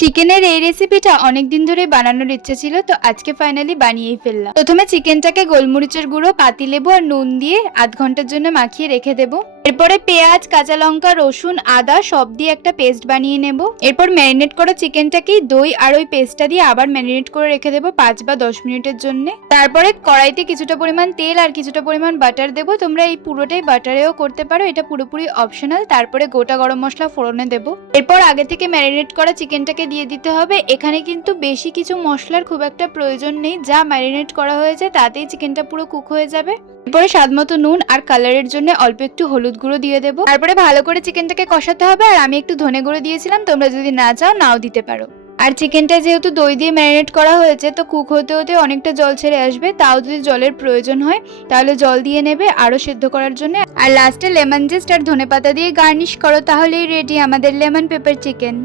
চিকেনের এই রেসিপিটা অনেকদিন ধরে বানানোর ইচ্ছে ছিল, তো আজকে ফাইনালি বানিয়েই ফেললাম। প্রথমে চিকেনটাকে গোলমরিচের গুঁড়ো, পাতিলেবু আর নুন দিয়ে আধ ঘন্টার জন্য মাখিয়ে রেখে দেবো। এরপরে পেঁয়াজ, কাঁচা লঙ্কা, রসুন, আদা সব দিয়ে একটা পেস্ট বানিয়ে নেব। এরপর ম্যারিনেট করা চিকেনটাকেই দই আর ওই পেস্টটা দিয়ে আবার ম্যারিনেট করে রেখে দেবো 5 বা 10 মিনিটের জন্য। তারপরে কড়াইতে কিছুটা পরিমাণ তেল আর কিছুটা পরিমাণ বাটার দেবো। তোমরা এই পুরোটাই বাটারেও করতে পারো, এটা পুরোপুরি অপশনাল। তারপরে গোটা গরম মশলা ফোড়নে দেবো। এরপর আগে থেকে ম্যারিনেট করা চিকেনটাকে দিয়ে দিতে হবে। এখানে কিন্তু বেশি কিছু মশলার খুব একটা প্রয়োজন নেই, যা ম্যারিনেট করা হয়েছে তাতেই চিকেনটা পুরো কুক হয়ে যাবে। এরপরে স্বাদ মতো নুন আর কালারের জন্য অল্প একটু হলুদ গুঁড়ো দিয়ে দেবো। তারপরে ভালো করে চিকেনটাকে কষাতে হবে। আর আমি একটু ধনে গুঁড়ো দিয়েছিলাম, তোমরা যদি না চাও নাও দিতে পারো। আর চিকেনটা যেহেতু দই দিয়ে ম্যারিনেট করা হয়েছে, তো কুক হতে হতে অনেকটা জল ছেড়ে আসবে। তাও যদি জলের প্রয়োজন হয় তাহলে জল দিয়ে নেবে আরো সেদ্ধ করার জন্য। আর লাস্টে লেমন জেস্ট আর ধনেপাতা দিয়ে গার্নিশ করো, তাহলেই রেডি আমাদের লেমন পেপার চিকেন।